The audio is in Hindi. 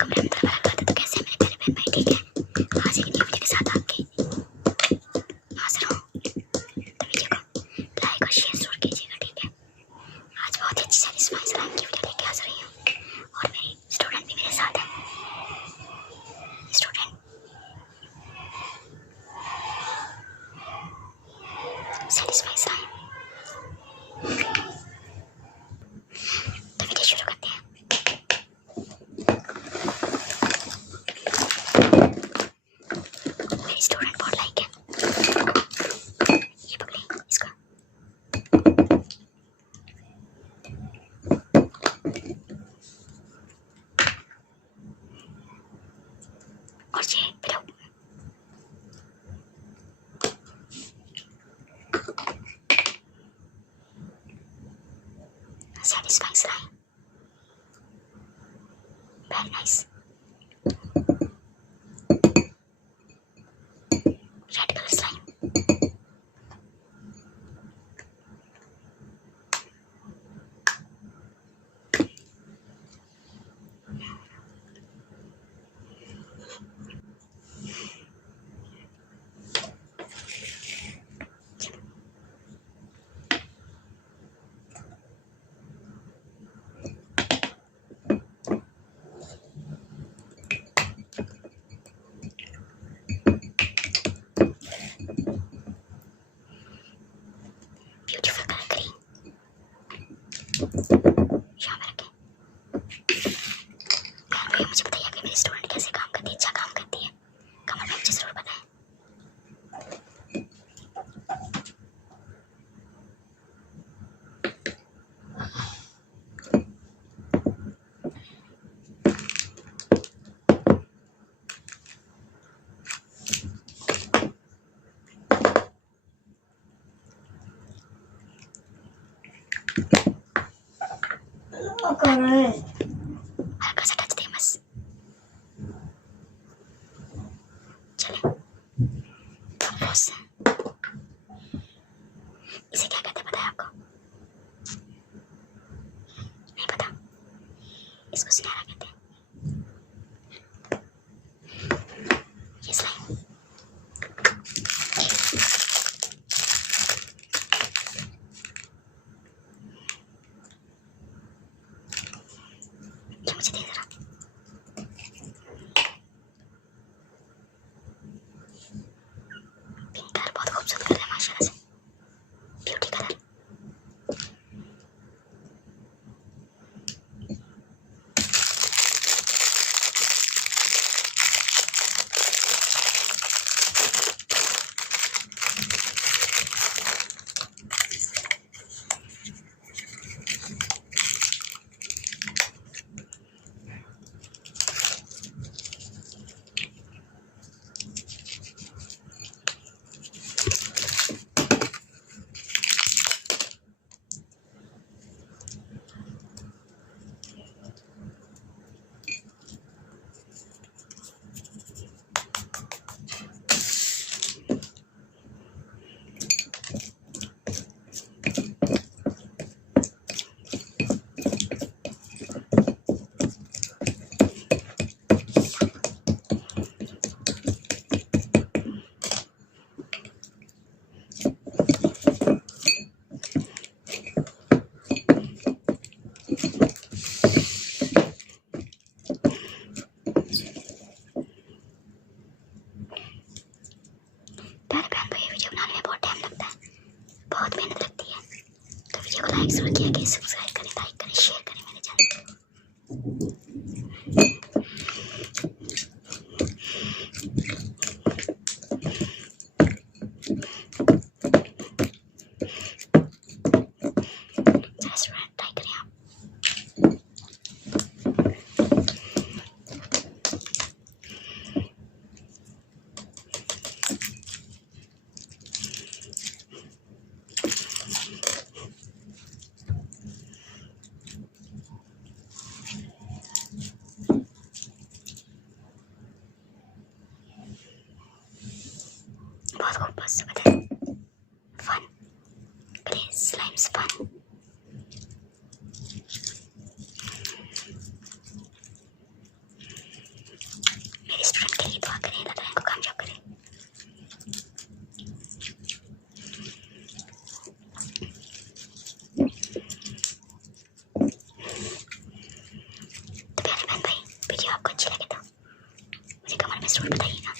कमरे में दरबार लगाते तो कैसे मेरे प्यारे बहन भाई, ठीक है। आज एक न्यू वीडियो के साथ आपके हाजिर हूँ। तो वीडियो को लाइक और शेयर जरूर कीजिएगा, ठीक है। आज बहुत ही अच्छी सैटिस्फाइंग सलाइम की वीडियो लेके हाजिर हुई हूँ और मेरी स्टूडेंट भी मेरे साथ है। स्टूडेंट सैटिस्फाइंग सलाइम, तो वीडियो शुरू करते हैं। मेरी स्टूडेंट बहुत लाइक है, ये पकड़ी इसको। और ये pillow satisfying slime, very nice. Red color slime, beautiful color green. यहाँ पे रखें। बहन भैया मुझे बताइए कि मेरी स्टूडेंट कैसे काम करती है, अच्छा काम करती है, कमेंट में मुझे जरूर बताएं। हल्का सा टच दे बस। चले इसे क्या कहते हैं पता है आपको? नहीं पता? इसको सिनारा कहते हैं। ये स्लाइम ये मुझे दे जरा। पिंक कलर बहुत खूबसूरत कलर है माशाल्लाह से, ब्यूटी कलर। बहुत मेहनत लगती है, तो वीडियो को लाइक जरूर किया कि सब्सक्राइब करें, लाइक करें, शेयर करें मेरे चैनल को। रेस्टोरेंट ट्राई करें आप। स्टूडेंट के लिए दुआ करें, अल्लाह ताला इनको कामयाब करे। तो प्यारे बहन भाई, वीडियो आपको अच्छी लगे तो मुझे कमेंट में जरूर बताइएगा।